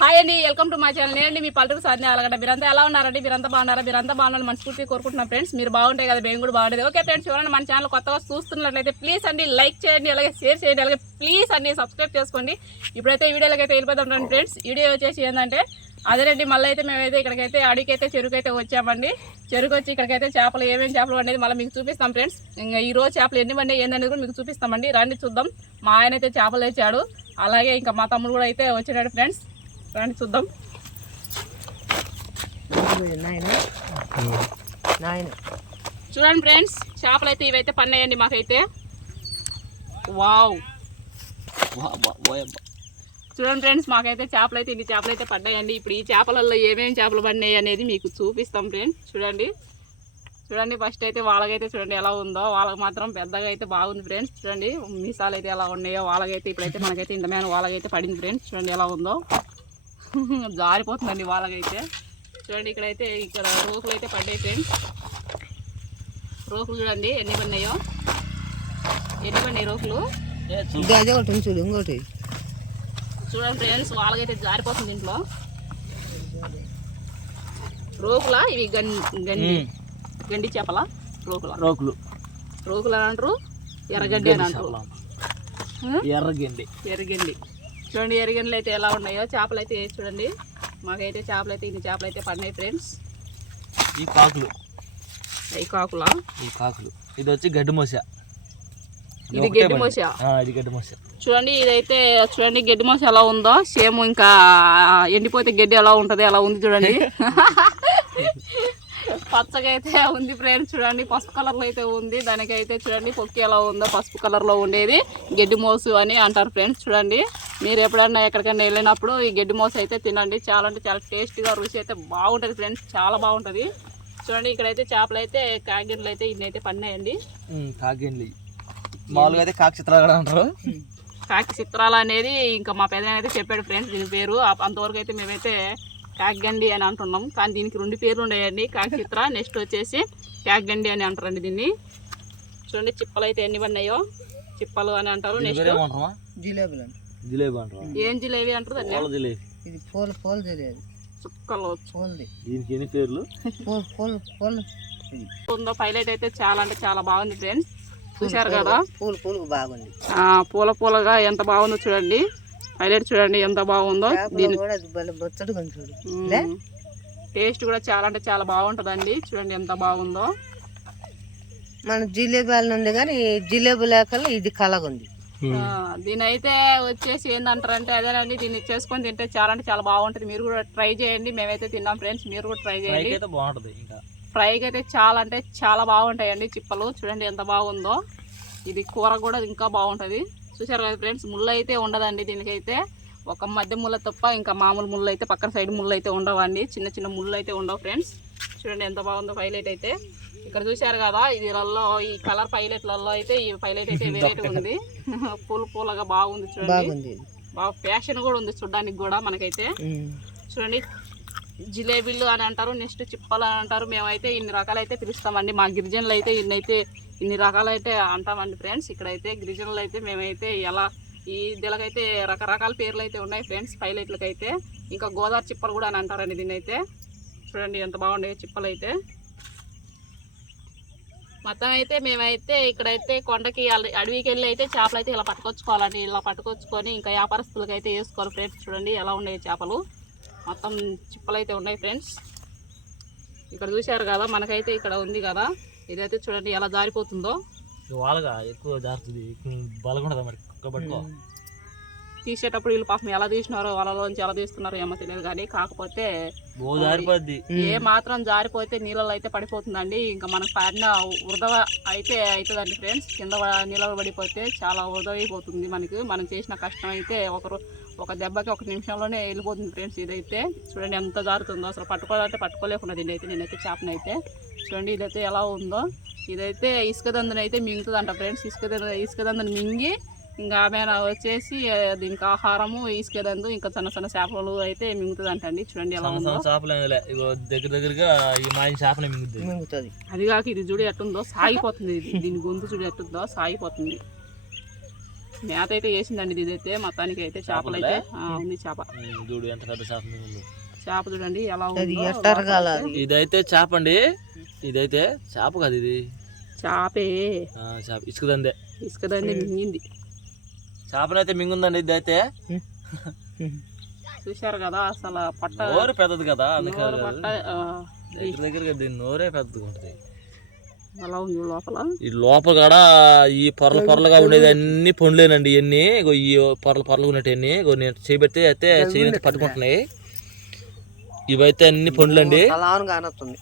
Hi అండి welcome to మా channel. నేనండి మీ పల్లెటూరు సాధన అలాగంటే మీరంతా ఎలా ఉన్నారండి? మీరంతా బాగున్నారా? మీరంతా బాగున్నారు మనస్ఫూర్తి కోరుకుంటున్నాం ఫ్రెండ్స్. మీరు బాగుంటాయి కదా మేము కూడా బాగుండేది. ఓకే ఫ్రెండ్స్ ఎవరైనా మన ఛానల్ కొత్తగా చూస్తున్నట్లయితే ప్లీజ్ అండి లైక్ చేయండి అలాగే షేర్ చేయండి అలాగే ప్లీజ్ అండి సబ్స్క్రైబ్ చేసుకోండి. ఇప్పుడైతే వీడియోలకైతే అయితే వెళ్ళిపోతాం రండి ఫ్రెండ్స్. వీడియో వచ్చేసి ఏంటంటే అదేనండి మళ్ళీ అయితే మేమైతే ఇక్కడికైతే అడిగైతే చెరుకైతే వచ్చామండి. చెరుకు వచ్చి ఇక్కడికైతే చేపలు ఏమేమి చేపలు అనేది మళ్ళీ మీకు చూపిస్తాం ఫ్రెండ్స్. ఇంకా ఈ రోజు చేపలు ఎన్ని పడినాయి ఏందనేది కూడా మీకు చూపిస్తామండి. రండి చూద్దాం. మా ఆయన అయితే చేపలు తెచ్చాడు. అలాగే ఇంకా మా తమ్ముడు కూడా అయితే వచ్చాడు ఫ్రెండ్స్. రండి చూద్దాం. చూడండి ఫ్రెండ్స్ చేపలు అయితే ఇవైతే పన్నాయండి మాకైతే. వావ్. చూడండి ఫ్రెండ్స్ మాకైతే చేపలు అయితే ఇన్ని చేపలు అయితే పడ్డాయండి. ఇప్పుడు ఈ చేపలలో ఏమేమి చేపలు పడినాయి అనేది మీకు చూపిస్తాం ఫ్రెండ్స్. చూడండి. చూడండి ఫస్ట్ అయితే వాళ్ళకైతే చూడండి ఎలా ఉందో. వాళ్ళకి మాత్రం పెద్దగా అయితే బాగుంది ఫ్రెండ్స్. చూడండి మీసాలు అయితే ఎలా ఉన్నాయో వాళ్ళకైతే ఇప్పుడైతే మనకైతే ఇంతమైన వాళ్ళకైతే పడింది ఫ్రెండ్స్. చూడండి ఎలా ఉందో. జారిపోతుందండి వాళ్ళకైతే. చూడండి ఇక్కడైతే ఇక్కడ రోకులు అయితే పడ్డాయి ఫ్రెండ్స్ రోకులు చూడండి ఎన్ని పడినాయో. ఎన్ని పడినాయి రోకులు చూడు ఇంకోటి. చూడండి ఫ్రెండ్స్ వాళ్ళకైతే జారిపోతుంది ఇంట్లో. రోకులా ఇవి గన్ గండి. గండి చేపల? రోకుల రోకులు రోకులు అని అంటారు ఎర్రగడ్డి అని అంటారు? ఎర్రగండి. ఎర్రగండి. చూడండి ఎర్రగండ్లు అయితే ఎలా ఉన్నాయో చేపలు అయితే చూడండి. మాకైతే చేపలు అయితే ఇన్ని చేపలు అయితే పడినాయి ఫ్రెండ్స్. ఈ కాకులు. అవి కాకులా? ఈ కాకులు. ఇది వచ్చి గడ్డి మోస. ఇది గడ్డి మోస. ఇది గడ్డి మోస. చూడండి ఇదైతే చూడండి గడ్డి మోస ఎలా ఉందో. సేమ్ ఇంకా ఎండిపోతే గడ్డి ఎలా ఉంటుంది అలా ఉంది చూడండి. పచ్చగా అయితే ఉంది ఫ్రెండ్స్ చూడండి. పసుపు కలర్లో అయితే ఉంది. దానికైతే చూడండి పొక్కి ఎలా ఉందో పసుపు కలర్లో ఉండేది. గడ్డి మోసు అని అంటారు ఫ్రెండ్స్ చూడండి. మీరు ఎప్పుడన్నా ఎక్కడికైనా వెళ్ళినప్పుడు ఈ గడ్డి మోసు అయితే తినండి. చాలా అంటే చాలా టేస్ట్గా రుచి అయితే బాగుంటుంది ఫ్రెండ్స్. చాలా బాగుంటుంది. చూడండి ఇక్కడైతే చేపలు అయితే కాగిన్లు అయితే ఇన్ని అయితే పడినాయండి కాకిండి మామూలుగా అయితే కాకి చిత్రాలు కూడా అంటారు. కాకి చిత్రాల అనేది ఇంకా మా పెద్ద అయితే చెప్పాడు ఫ్రెండ్స్ దీని పేరు. అంతవరకు అయితే మేమైతే కాకిగండి అని అంటున్నాం. కానీ దీనికి రెండు పేర్లు ఉన్నాయండి. కాకి చిత్ర నెక్స్ట్ వచ్చేసి కాకిగండి అని అంటారండి దీన్ని. చూడండి చిప్పలు అయితే ఎన్ని పడినాయో చిప్పలు అని అంటారు నెక్స్ట్ జిలేబులు జిలేబీ అంటారు ఏం జిలేబి అంటారు పూల జిలేబీ. ఇది పూల పూల జిలేబు. చుక్కలు. పూలది. దీనికి ఎన్ని పేర్లు? పూల పూల పూల. ఉందో పైలట్ అయితే చాలా అంటే చాలా బాగుంది ఫ్రెండ్స్. చూశారు కదా? పూలు పూలకు బాగుంది. ఆ, పూల పూలగా ఎంత బాగుందో చూడండి. పైలట్ చూడండి ఎంత బాగుందో. లే? టేస్ట్ కూడా చాలా అంటే చాలా బాగుంటుందండి. చూడండి ఎంత బాగుందో. మన జిలేబీ వాళ్ళ ఉంది కానీ జిలేబీ లేకల్లా ఇది కలగుంది. దీని అయితే వచ్చేసి ఏంటంటారంటే అదేనండి దీన్ని చేసుకొని తింటే చాలా అంటే చాలా బాగుంటుంది. మీరు కూడా ట్రై చేయండి. మేమైతే తిన్నాం ఫ్రెండ్స్ మీరు కూడా ట్రై చేయండి. బాగుంటది ఇంకా. ఫ్రైకి అయితే చాలా అంటే చాలా బాగుంటాయండి చిప్పలు. చూడండి ఎంత బాగుందో. ఇది కూర కూడా ఇంకా బాగుంటుంది. చూసారు కదా ఫ్రెండ్స్ ముళ్ళు అయితే ఉండదండి దీనికైతే. ఒక మధ్య ముళ్ళ తప్ప ఇంకా మామూలు ముళ్ళు అయితే పక్కన సైడ్ ముళ్ళు అయితే ఉండవండి. చిన్న చిన్న ముళ్ళు అయితే ఉండవు ఫ్రెండ్స్. చూడండి ఎంత బాగుందో పైలట్ అయితే. ఇక్కడ చూశారు కదా ఇదిలలో ఈ కలర్ పైలట్లలో అయితే ఈ పైలట్ అయితే వెరైటీ ఉంది. పూల పూలగా బాగుంది చూడండి. ఇది బాగా ఫ్యాషన్ కూడా ఉంది చూడడానికి కూడా మనకైతే. చూడండి జిలేబీలు అని అంటారు నెక్స్ట్ చిప్పలు అని అంటారు మేమైతే ఇన్ని రకాలు అయితే పిలుస్తామండి. మా గిరిజనులు అయితే ఇన్ని అయితే ఇన్ని రకాలు అయితే అంటామండి ఫ్రెండ్స్ ఇక్కడైతే గిరిజనులు అయితే మేమైతే ఎలా ఈ దీనికైతే రకరకాల పేర్లు అయితే ఉన్నాయి ఫ్రెండ్స్ పైలట్లకి అయితే ఇంకా గోదావరి చిప్పలు కూడా అని అంటారండి దీన్ని అయితే చూడండి ఎంత బాగుండే చిప్పలు అయితే మొత్తం అయితే మేమైతే ఇక్కడైతే కొండకి అల- అడవికి వెళ్ళి అయితే చేపలు అయితే ఇలా పట్టుకొచ్చుకోవాలండి. ఇలా పట్టుకొచ్చుకొని ఇంకా వ్యాపారస్తులకు అయితే వేసుకోవాలి ఫ్రెండ్స్. చూడండి ఎలా ఉన్నాయి చేపలు. మొత్తం చిప్పలు అయితే ఉన్నాయి ఫ్రెండ్స్. ఇక్కడ చూశారు కదా మనకైతే ఇక్కడ ఉంది కదా. ఇదైతే చూడండి ఎలా జారిపోతుందో. వాళ్ళగా ఎక్కువ జారుతుంది. బలగుండదు మరి? కుక్క పట్టుకో తీసేటప్పుడు వీళ్ళు పాపం ఎలా తీసినారో వాళ్ళలోంచి ఎలా తీస్తున్నారో ఏమో తెలియదు కానీ కాకపోతే ఏ మాత్రం జారిపోతే నీళ్ళలో అయితే పడిపోతుందండి. ఇంకా మనకు పడిన వృధ అయితే అవుతుందండి ఫ్రెండ్స్. కింద నీళ్ళలో పడిపోతే చాలా వృధ అయిపోతుంది మనకి. మనం చేసిన కష్టం అయితే ఒకరు ఒక దెబ్బకి ఒక నిమిషంలోనే వెళ్ళిపోతుంది ఫ్రెండ్స్ ఇదైతే. చూడండి ఎంత జారుతుందో. అసలు పట్టుకోవాలంటే పట్టుకోలేకున్నది నేనైతే నేనైతే చేపనైతే చూడండి ఇదైతే ఎలా ఉందో. ఇదైతే ఇసుక దందుని అయితే మింగుతుందంట ఫ్రెండ్స్. ఇసుక దంద ఇసుక దందుని మింగి ఇంకా ఆమె వచ్చేసి దీనికి ఆహారము ఇసుక దందు ఇంకా చిన్న చిన్న చేపలు అయితే మింగుతుందంట అండి చూడండి ఎలా ఉందో. చేపలు ఏమిలే ఇగో దగ్గర దగ్గరగా ఈ మాయన చేపనే మింగుద్ది. మింగుతుంది. అది కాక ఇది చూడు ఎట్టుందో సాగిపోతుంది ఇది. దీని గొంతు చూడు ఎట్టుందో సాగిపోతుంది. మేత అయితే వేసిందండి ఇది అయితే మొత్తానికి అయితే చేపలు అయితే. ఉంది చేప. చూడు ఎంత పెద్ద చేప. చేప చూడండి ఎలా ఉందో ఇదైతే చేప అండి. ఇదైతే చేప కాదు ఇది. చేపే. ఆ, చేప. ఇసుకదందే. ఇసుకదండి మింగింది. చేపనైతే మింగుందండి ఇదైతే. చూశారు కదా అసలు పట్ట నోరు పెద్దది కదా అందుకే దగ్గర దగ్గరగా దీని నోరే పెద్దగా ఉంటుంది. ఎలా ఉంది లోపల? ఈ లోపల కూడా ఈ పొరలు పొరలుగా ఉండేది అన్ని పండ్లేనండి ఇవన్నీ ఈ పొరలు పొరలు ఉన్నట్టు కొన్ని చేయబెట్టి అయితే చేయనైతే పట్టుకుంటున్నాయి. ఇవైతే అన్ని పండ్లండి. అలాను కానొస్తుంది.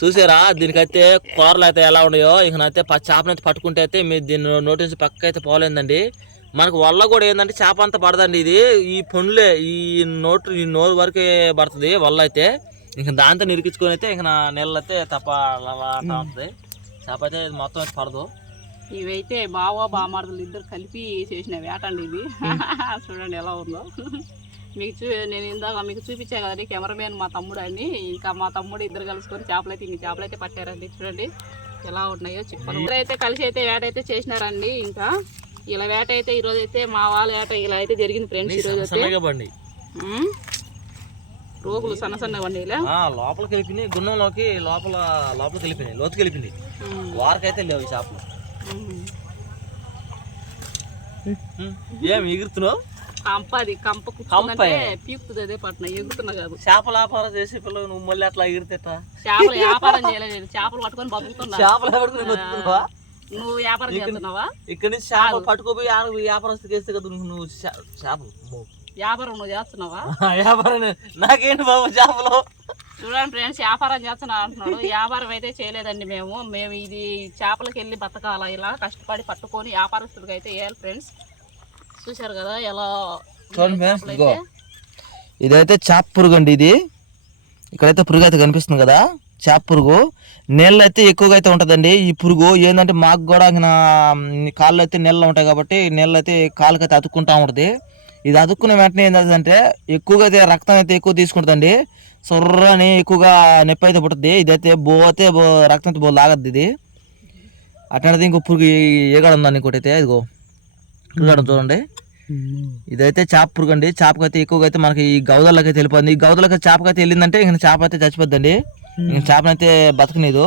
చూసారా? దీనికైతే కూరలు అయితే ఎలా ఉన్నాయో? ఇక అయితే చేపను అయితే పట్టుకుంటే అయితే మీరు దీని నోటి నుంచి పక్క అయితే పోలేదండి. మనకు వల్ల కూడా ఏంటంటే చేప అంతా పడదండి ఇది. ఈ పండ్లే ఈ నోటు ఈ నోరు వరకే పడుతుంది వల్ల అయితే. ఇంక దాంతో నిరికించుకొని అయితే ఇంక నా నీళ్ళు అయితే తప్ప ఉంటుంది. చేప అయితే ఇది మొత్తం అయితే పడదు. ఇవైతే బావ బామార్దులు ఇద్దరు కలిపి చేసిన వేట అండి ఇది చూడండి ఎలా ఉందో. మీకు చూ నేను ఇందాక మీకు చూపించా కదండి కెమెరామెన్ మా తమ్ముడు అండి ఇంకా మా తమ్ముడు ఇద్దరు కలుసుకొని చేపలు అయితే ఇంక చేపలు అయితే పట్టారండి. చూడండి ఎలా ఉన్నాయో చిప్పలు. అయితే కలిసి అయితే వేట అయితే చేసినారండి ఇంకా. ఇలా వేట అయితే ఈరోజు అయితే మా వాళ్ళ వేట ఇలా అయితే జరిగింది ఫ్రెండ్స్ ఈరోజు అయితే. రోగులు సన్న సన్న లోపలికి వెళ్ళిపోయినాయి. గున్నంలోకి లోపల లోపలికి వెళ్ళిపోయినాయి. లోతుకి వెళ్ళిపోయినాయి. వారికైతే లేవు ఈ ఏం ఎగురుతున్నావు? కంప అది కంప. పీకుతుంది అదే పట్న ఎగుతున్నా కాదు. చేపల వ్యాపారం చేసే పిల్లలు నువ్వు మళ్ళీ అట్లా ఎగిరితేట? చేపలు వ్యాపారం చేయలేదు చేపలు పట్టుకొని బతుకుతున్నా. చేపలు ఎవరికి బతుకుతున్నావా నువ్వు వ్యాపారం చేస్తున్నావా? ఇక్కడి నుంచి చేపలు పట్టుకోపోయి ఆడ వ్యాపారస్తుకి వేస్తే కదా నువ్వు చేపలు. వ్యాపారం నువ్వు చేస్తున్నావా? వ్యాపారం నాకేంటి బాబు చేపలు? చూడండి ఫ్రెండ్స్ వ్యాపారం చేస్తున్నా అంటున్నాడు. వ్యాపారం అయితే చేయలేదండి మేము. మేము ఇది చేపలకి వెళ్ళి బతకాల ఇలా కష్టపడి పట్టుకొని వ్యాపారస్తుడికి అయితే వేయాలి ఫ్రెండ్స్. చూశారు కదా ఎలా చూడండి ఫ్రెండ్స్ ఇదిగో. ఇదైతే చేప పురుగు అండి ఇది. ఇక్కడైతే పురుగు అయితే కనిపిస్తుంది కదా. చేప పురుగు. నీళ్ళు అయితే ఎక్కువగా అయితే ఉంటుందండి. ఈ పురుగు ఏంటంటే మాకు కూడా కాళ్ళు అయితే నీళ్ళు ఉంటాయి కాబట్టి నీళ్ళు అయితే కాళ్ళకి అయితే అతుక్కుంటా ఉంటుంది. ఇది అతుక్కున్న వెంటనే ఏంటంటే ఎక్కువగా అయితే రక్తం అయితే ఎక్కువ తీసుకుంటుందండి. సొర్రని ఎక్కువగా నొప్పి అయితే పుట్టుద్ది ఇదైతే బో అయితే బో రక్తం అయితే బో లాగద్ది ఇది. అట్లాంటిది ఇంకో పురుగు ఏగాడు ఉందండి ఇంకోటి అయితే? ఇదిగో. ఏగాడు చూడండి. ఇదైతే చేప పురుగు అండి. చేపకైతే ఎక్కువగా అయితే మనకి ఈ గౌదలకి అయితే వెళ్ళిపోతుంది ఈ గౌదలకి చేపకైతే వెళ్ళిందంటే ఇంక చేప అయితే చచ్చిపోద్దండి. ఇంక చేపనైతే బతకలేదు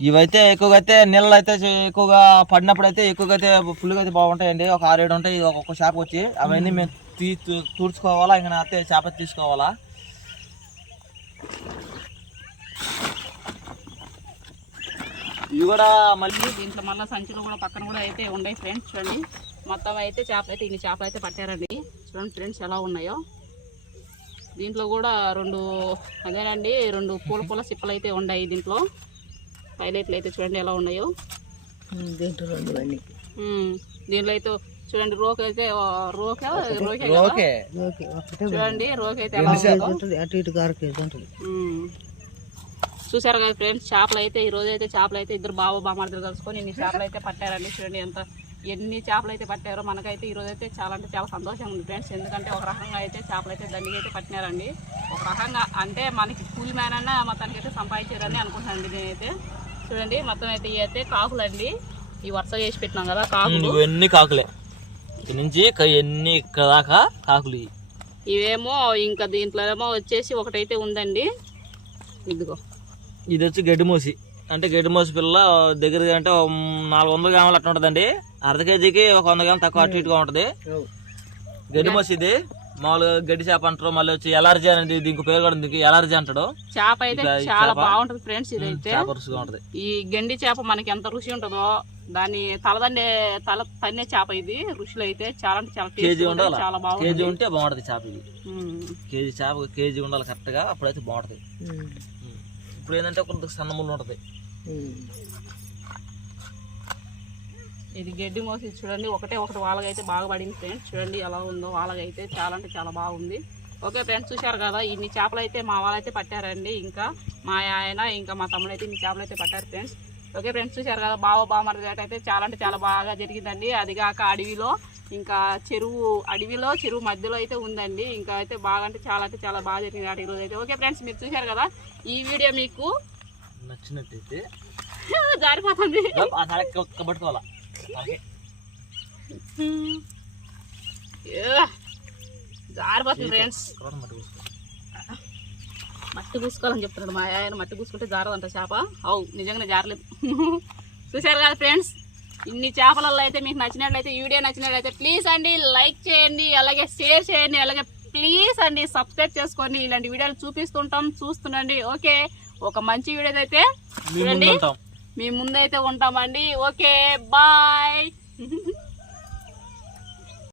ఇవైతే ఎక్కువగా అయితే నీళ్ళు అయితే ఎక్కువగా పడినప్పుడు అయితే ఎక్కువగా అయితే ఫుల్గా అయితే బాగుంటాయండి. ఒక ఆరు ఏడు ఉంటాయి. ఇది ఒక్కొక్క చేప వచ్చి అవన్నీ మేము. తీ తూ- తూడ్చుకోవాలా? ఇంకా అయితే చేప తీసుకోవాలా? ఇవి కూడా మళ్ళీ దీంట్లో మళ్ళీ సంచులు కూడా పక్కన కూడా అయితే ఉన్నాయి ఫ్రెండ్స్ చూడండి. మొత్తం అయితే చేపలు అయితే ఇన్ని చేపలు అయితే పట్టారండి. చూడండి ఫ్రెండ్స్ ఎలా ఉన్నాయో. దీంట్లో కూడా రెండు అదేనండి రెండు పూల పూల సిప్పలు అయితే ఉన్నాయి దీంట్లో. పైలైట్లు అయితే చూడండి ఎలా ఉన్నాయో. దీంట్లో రెండు అయితే చూడండి రోక్ అయితే రోకే రోకే చూడండి రోక్ అయితే ఎలా అటు ఇటు. చూసారు కదా ఫ్రెండ్స్ చేపలు అయితే ఈ రోజు అయితే చేపలు అయితే ఇద్దరు బావ బామర్దలు కలుసుకొని ఇన్ని చేపలు అయితే పట్టారండి. చూడండి ఎంత ఎన్ని చేపలు అయితే పట్టారో మనకైతే ఈ రోజు అయితే చాలా అంటే చాలా సంతోషంగా ఉంది ఫ్రెండ్స్. ఎందుకంటే ఒక రకంగా అయితే చేపలు అయితే దండిగా అయితే పట్టినారండి. ఒక రకంగా అంటే మనకి కూలి మ్యాన్ అన్న మొత్తానికి అయితే సంపాదించారని అనుకుంటానండి నేనైతే. చూడండి మొత్తం అయితే ఇవి అయితే కాకులండి. ఈ వరుస చేసి పెట్టినాం కదా కాకులు. ఇవన్నీ కాకులే. ఇక్కడ నుంచి ఎన్ని ఇక్కడ దాకా కాకులు ఇవి. ఇవేమో ఇంకా దీంట్లో ఏమో వచ్చేసి ఒకటైతే ఉందండి. ఇదిగో. ఇది వచ్చి గడ్డి మోసి. అంటే గడ్డి మోసి పిల్ల దగ్గరగా అంటే నాలుగు వందల గ్రాములు అట్లా ఉంటుందండి. అర్ధ కేజీకి ఒక వంద గ్రాములు తక్కువ అటు ఇటుగా ఉంటుంది. గడ్డి మోసి ఇది. మామూలుగా గడ్డి చేప అంటారు మళ్ళీ వచ్చి ఎలర్జీ అనేది దీనికి పేరు కూడా దీనికి ఎలర్జీ అంటాడు. చేప అయితే చాలా? బాగుంటుంది ఫ్రెండ్స్ ఇదైతే. రుచిగా ఉంటుంది. ఈ గండి చేప మనకి ఎంత రుచి ఉంటుందో దాని తలదండే తల తన్నే చేప ఇది. రుచిలో అయితే చాలా అంటే చాలా కేజీ ఉండాలి? చాలా కేజీ బాగుంటుంది ఉంటే బాగుంటుంది చేప ఇది. కేజీ చేప కేజీ ఉండాలి కరెక్ట్గా అప్పుడైతే బాగుంటుంది. ఇప్పుడు ఏంటంటే కొంత సన్న ఉంటుంది. ఇది గడ్డి మోసి చూడండి ఒకటే ఒకటి వాళ్ళకైతే బాగా పడింది ఫ్రెండ్స్ చూడండి ఎలా ఉందో వాళ్ళకైతే చాలా అంటే చాలా బాగుంది. ఓకే ఫ్రెండ్స్ చూశారు కదా ఇన్ని చేపలు అయితే మా వాళ్ళైతే పట్టారండి. ఇంకా మా ఆయన ఇంకా మా తమ్ముడు అయితే ఇన్ని చేపలు అయితే పట్టారు ఫ్రెండ్స్ ఓకే ఫ్రెండ్స్ చూశారు కదా బావ బామర్ అయితే చాలా అంటే చాలా బాగా జరిగిందండి. అది కాక అడవిలో ఇంకా చెరువు అడవిలో చెరువు మధ్యలో అయితే ఉందండి. ఇంకా అయితే బాగా అంటే చాలా అంటే చాలా బాగా జరిగింది అటు ఈరోజు అయితే. ఓకే ఫ్రెండ్స్ మీరు చూశారు కదా ఈ వీడియో మీకు నచ్చినట్టయితే జారిపోతుంది. జారిపోతుంది ఫ్రెండ్స్. మట్టి పూసుకోవాలని చెప్తున్నాడు మా ఆయన. మట్టి పూసుకుంటే జారదంట చేప. అవు నిజంగానే జారలేదు. చూశారు కదా ఫ్రెండ్స్ ఇన్ని చేపలలో అయితే మీకు నచ్చినట్లయితే ఈ వీడియో నచ్చినట్లయితే ప్లీజ్ అండి లైక్ చేయండి అలాగే షేర్ చేయండి అలాగే ప్లీజ్ అండి సబ్స్క్రైబ్ చేసుకోండి ఇలాంటి వీడియోలు చూపిస్తుంటాం చూస్తుండండి. ఓకే ఒక మంచి వీడియో అయితే చూడండి. మీ ముందైతే ఉంటామండి. Okay bye